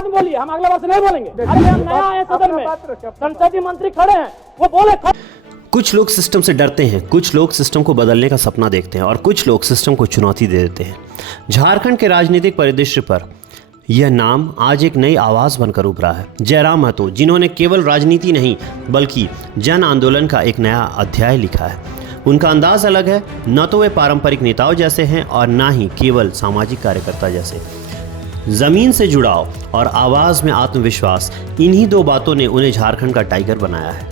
बाद में बोलिए, हम अगले बार से नहीं बोलेंगे। अरे हम नया आए सदन में, संसदीय मंत्री खड़े हैं, वो बोले। कुछ लोग सिस्टम से डरते हैं, कुछ लोग सिस्टम को बदलने का सपना देखते हैं और कुछ लोग सिस्टम को चुनौती दे देते हैं। झारखंड के राजनीतिक परिदृश्य पर यह नाम आज एक नई आवाज़ बनकर उभरा है, जयराम महतो, जिन्होंने केवल राजनीति नहीं बल्कि जन आंदोलन का एक नया अध्याय लिखा है। उनका अंदाज अलग है, न तो वे पारंपरिक नेताओं जैसे हैं और ना ही केवल सामाजिक कार्यकर्ता जैसे। जमीन से जुड़ाव और आवाज़ में आत्मविश्वास, इन्हीं दो बातों ने उन्हें झारखंड का टाइगर बनाया है।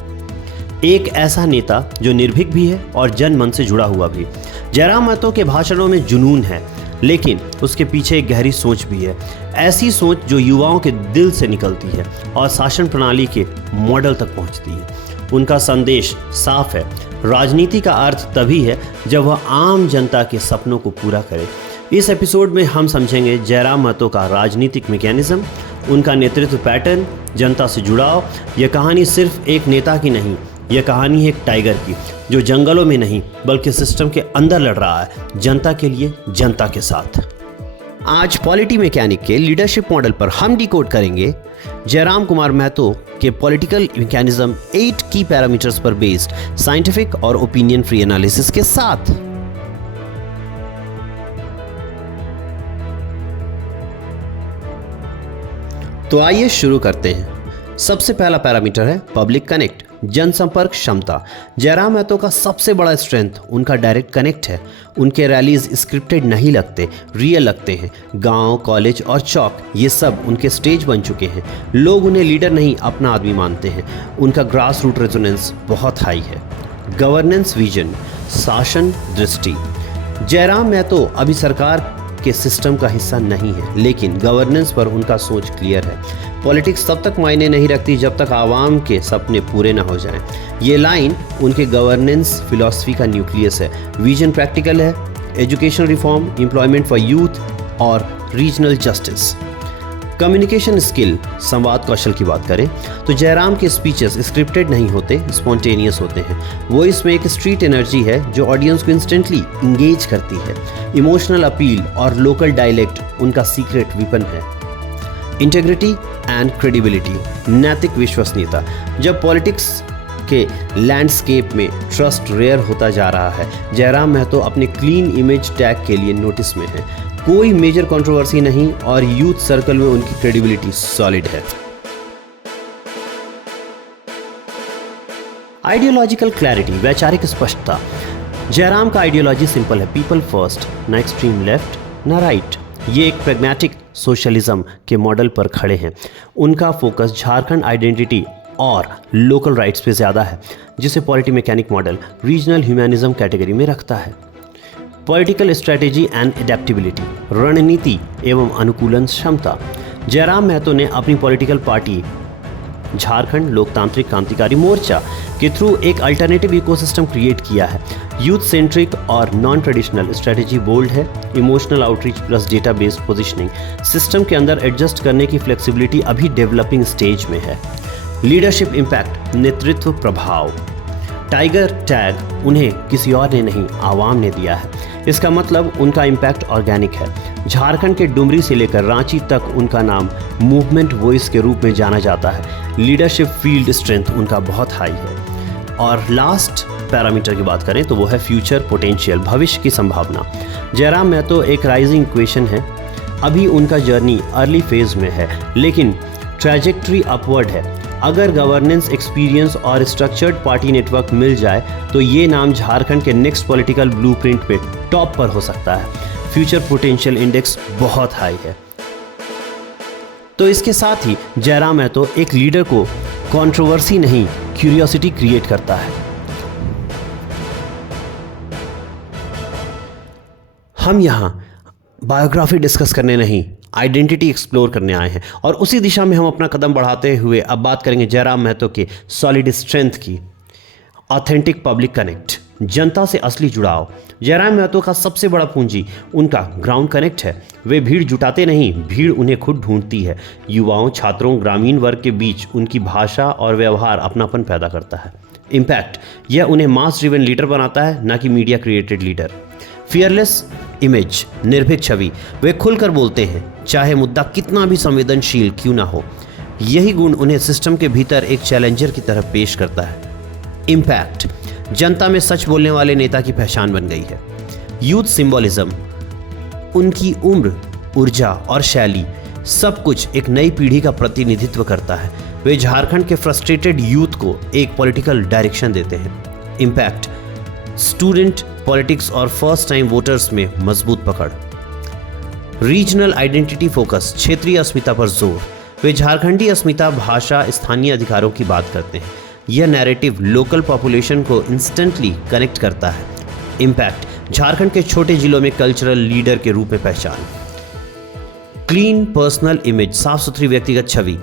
एक ऐसा नेता जो निर्भीक भी है और जन मन से जुड़ा हुआ भी। जयराम महतो के भाषणों में जुनून है, लेकिन उसके पीछे एक गहरी सोच भी है, ऐसी सोच जो युवाओं के दिल से निकलती है और शासन प्रणाली के मॉडल तक पहुंचती है। उनका संदेश साफ है, राजनीति का अर्थ तभी है जब वह आम जनता के सपनों को पूरा करे। इस एपिसोड में हम समझेंगे जयराम महतो का राजनीतिक मैकेनिज्म, उनका नेतृत्व पैटर्न, जनता से जुड़ाव। यह कहानी सिर्फ एक नेता की नहीं, यह कहानी है एक टाइगर की जो जंगलों में नहीं बल्कि सिस्टम के अंदर लड़ रहा है, जनता के लिए, जनता के साथ। आज पॉलिटी मैकेनिक के लीडरशिप मॉडल पर हम डिकोड करेंगे जयराम कुमार महतो के पॉलिटिकल मैकेनिज्म 8 की पैरामीटर्स पर बेस्ड साइंटिफिक और ओपिनियन फ्री एनालिसिस के साथ। तो आइए शुरू करते हैं। सबसे पहला पैरामीटर है पब्लिक कनेक्ट, जनसंपर्क क्षमता। जयराम महतो का सबसे बड़ा स्ट्रेंथ उनका डायरेक्ट कनेक्ट है। उनके रैलीज स्क्रिप्टेड नहीं लगते, रियल लगते हैं। गांव, कॉलेज और चौक, ये सब उनके स्टेज बन चुके हैं। लोग उन्हें लीडर नहीं, अपना आदमी मानते हैं। उनका ग्रास रूट रेजोनेंस बहुत हाई है। गवर्नेंस विजन, शासन दृष्टि। जयराम महतो अभी सरकार के सिस्टम का हिस्सा नहीं है, लेकिन गवर्नेंस पर उनका सोच क्लियर है। पॉलिटिक्स तब तक मायने नहीं रखती जब तक आवाम के सपने पूरे ना हो जाएं। ये लाइन उनके गवर्नेंस फिलॉसफी का न्यूक्लियस है। विजन प्रैक्टिकल है, education reform, employment for youth और रीजनल जस्टिस। कम्युनिकेशन स्किल, संवाद कौशल की बात करें तो जयराम के स्पीचेस स्क्रिप्टेड नहीं होते, स्पॉन्टेनियस होते हैं। वो इसमें एक स्ट्रीट एनर्जी है जो ऑडियंस को इंस्टेंटली इंगेज करती है। इमोशनल अपील और लोकल डायलेक्ट उनका सीक्रेट वेपन है। इंटेग्रिटी एंड क्रेडिबिलिटी, नैतिक विश्वसनीयता। जब पॉलिटिक्स के लैंडस्केप में ट्रस्ट रेयर होता जा रहा है, जयराम महतो अपने क्लीन इमेज टैग के लिए नोटिस में है। कोई मेजर कंट्रोवर्सी नहीं और यूथ सर्कल में उनकी क्रेडिबिलिटी सॉलिड है। आइडियोलॉजिकल क्लैरिटी, वैचारिक स्पष्टता। जयराम का आइडियोलॉजी सिंपल है, पीपल फर्स्ट, ना एक्सट्रीम लेफ्ट ना राइट। ये एक प्रैग्मैटिक सोशलिज्म के मॉडल पर खड़े हैं। उनका फोकस झारखंड आइडेंटिटी और लोकल राइट्स पे ज़्यादा है, जिसे polity mechanic model regional humanism category में रखता है। पॉलिटिकल स्ट्रेटेजी एंड एडेप्टेबिलिटी, रणनीति एवं अनुकूलन क्षमता। जयराम महतो ने अपनी पॉलिटिकल पार्टी झारखंड लोकतांत्रिक क्रांतिकारी मोर्चा के थ्रू एक अल्टरनेटिव इकोसिस्टम क्रिएट किया है। यूथ सेंट्रिक और नॉन ट्रेडिशनल स्ट्रेटेजी बोल्ड है। Emotional outreach plus data based positioning. System के अंदर एडजस्ट करने की फ्लेक्सिबिलिटी अभी डेवलपिंग स्टेज में है। लीडरशिप इम्पैक्ट, नेतृत्व प्रभाव। टाइगर टैग उन्हें किसी और ने नहीं, आवाम ने दिया है। इसका मतलब उनका इम्पैक्ट ऑर्गेनिक है। झारखंड के डुमरी से लेकर रांची तक उनका नाम मूवमेंट वॉइस के रूप में जाना जाता है। लीडरशिप फील्ड स्ट्रेंथ उनका बहुत हाई है। और लास्ट पैरामीटर की बात करें तो वो है फ्यूचर पोटेंशियल, भविष्य की संभावना। जयराम महतो एक राइजिंग इक्वेशन है। अभी उनका जर्नी अर्ली फेज में है, लेकिन ट्रैजेक्टरी अपवर्ड है। अगर गवर्नेंस, एक्सपीरियंस और स्ट्रक्चर्ड पार्टी नेटवर्क मिल जाए तो ये नाम झारखंड के नेक्स्ट पॉलिटिकल ब्लूप्रिंट पे टॉप पर हो सकता है। फ्यूचर पोटेंशियल इंडेक्स बहुत हाई है। तो इसके साथ ही जयराम महतो एक लीडर को कंट्रोवर्सी नहीं, क्यूरियोसिटी क्रिएट करता है। हम यहाँ बायोग्राफी डिस्कस करने नहीं, आइडेंटिटी एक्सप्लोर करने आए हैं और उसी दिशा में हम अपना कदम बढ़ाते हुए अब बात करेंगे जयराम महतो के सॉलिड स्ट्रेंथ की। ऑथेंटिक पब्लिक कनेक्ट, जनता से असली जुड़ाव। जयराम महतो का सबसे बड़ा पूंजी उनका ग्राउंड कनेक्ट है। वे भीड़ जुटाते नहीं, भीड़ उन्हें खुद ढूंढती है। युवाओं, छात्रों, ग्रामीण वर्ग के बीच उनकी भाषा और व्यवहार अपनापन पैदा करता है। इम्पैक्ट, यह उन्हें मास ड्रिवन लीडर बनाता है, ना कि media created leader. Fearless image, निर्भीक छवि। वे खुलकर बोलते हैं, चाहे मुद्दा कितना भी संवेदनशील क्यों ना हो। यही गुण उन्हें सिस्टम के भीतर एक चैलेंजर की तरह पेश करता है। इम्पैक्ट, जनता में सच बोलने वाले नेता की पहचान बन गई है। यूथ सिंबोलिज्म, उनकी उम्र, ऊर्जा और शैली सब कुछ एक नई पीढ़ी का प्रतिनिधित्व करता है। वे झारखंड के फ्रस्ट्रेटेड यूथ को एक पॉलिटिकल डायरेक्शन देते हैं। इम्पैक्ट, स्टूडेंट पॉलिटिक्स और फर्स्ट टाइम वोटर्स में मजबूत पकड़। रीजनल आइडेंटिटी फोकस, क्षेत्रीय अस्मिता पर जोर। वे झारखंडी अस्मिता, भाषा, स्थानीय अधिकारों की बात करते हैं। यह नैरेटिव लोकल पॉपुलेशन को इंस्टेंटली कनेक्ट करता है। इम्पैक्ट, झारखंड के छोटे जिलों में कल्चरल लीडर के रूप में पहचान। क्लीन पर्सनल इमेज, साफ सुथरी व्यक्तिगत छवि।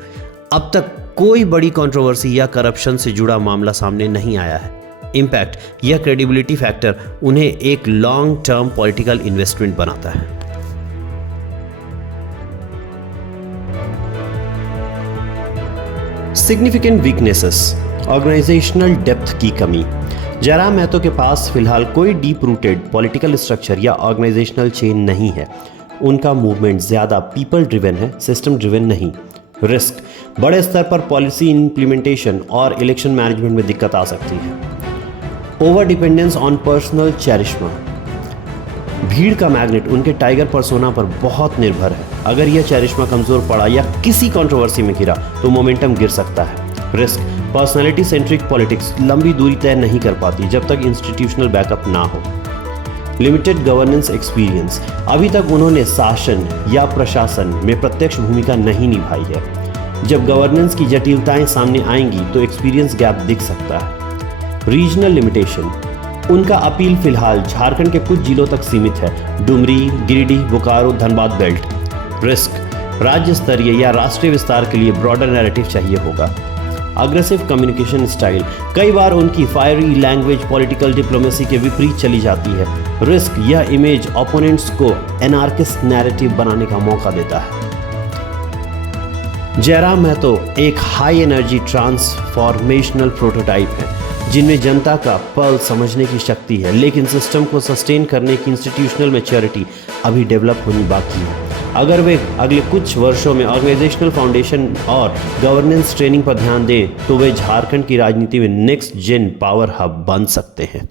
अब तक कोई बड़ी कंट्रोवर्सी या करप्शन से जुड़ा मामला सामने नहीं आया है। इम्पैक्ट, यह क्रेडिबिलिटी फैक्टर उन्हें एक लॉन्ग टर्म पॉलिटिकल इन्वेस्टमेंट बनाता है। सिग्निफिकेंट वीकनेसेस, ऑर्गेनाइजेशनल डेप्थ की कमी। जयराम महतो के पास फिलहाल कोई डीप रूटेड पॉलिटिकल स्ट्रक्चर या ऑर्गेनाइजेशनल चेन नहीं है। उनका मूवमेंट ज़्यादा पीपल ड्रिवन है, सिस्टम ड्रिवन नहीं। रिस्क, बड़े स्तर पर पॉलिसी इंप्लीमेंटेशन और इलेक्शन मैनेजमेंट में दिक्कत आ सकती है। ओवर डिपेंडेंस ऑन पर्सनल चैरिश्मा, भीड़ का मैग्नेट उनके टाइगर पर्सोना पर बहुत निर्भर है। अगर यह चैरिश्मा कमजोर पड़ा या किसी कंट्रोवर्सी में गिरा तो मोमेंटम गिर सकता है। रिस्क, पर्सनैलिटी सेंट्रिक पॉलिटिक्स लंबी दूरी तय नहीं कर पाती जब तक इंस्टीट्यूशनल बैकअप ना हो। लिमिटेड गवर्नेंस एक्सपीरियंस, अभी तक उन्होंने शासन या प्रशासन में प्रत्यक्ष भूमिका नहीं निभाई है। जब गवर्नेंस की जटिलताएं सामने आएंगी तो एक्सपीरियंस गैप दिख सकता है। रीजनल लिमिटेशन, उनका अपील फिलहाल झारखंड के कुछ जिलों तक सीमित है, डुमरी, गिरिडीह, बोकारो, धनबाद बेल्ट। रिस्क, राज्य स्तरीय या राष्ट्रीय विस्तार के लिए ब्रॉडर नैरेटिव चाहिए होगा। अग्रेसिव कम्युनिकेशन स्टाइल, कई बार उनकी फायरी लैंग्वेज पॉलिटिकल डिप्लोमेसी के विपरीत चली जाती है। रिस्क, यह इमेज ओपोनेंट्स को एनार्किस्ट नैरेटिव बनाने का मौका देता है। जयराम महतो एक हाई एनर्जी ट्रांसफॉर्मेशनल प्रोटोटाइप है, जिनमें जनता का पल समझने की शक्ति है, लेकिन सिस्टम को सस्टेन करने की इंस्टीट्यूशनल मैच्योरिटी अभी डेवलप होनी बाकी है। अगर वे अगले कुछ वर्षों में ऑर्गेनाइजेशनल फाउंडेशन और गवर्नेंस ट्रेनिंग पर ध्यान दें तो वे झारखंड की राजनीति में नेक्स्ट जेन पावर हब बन सकते हैं।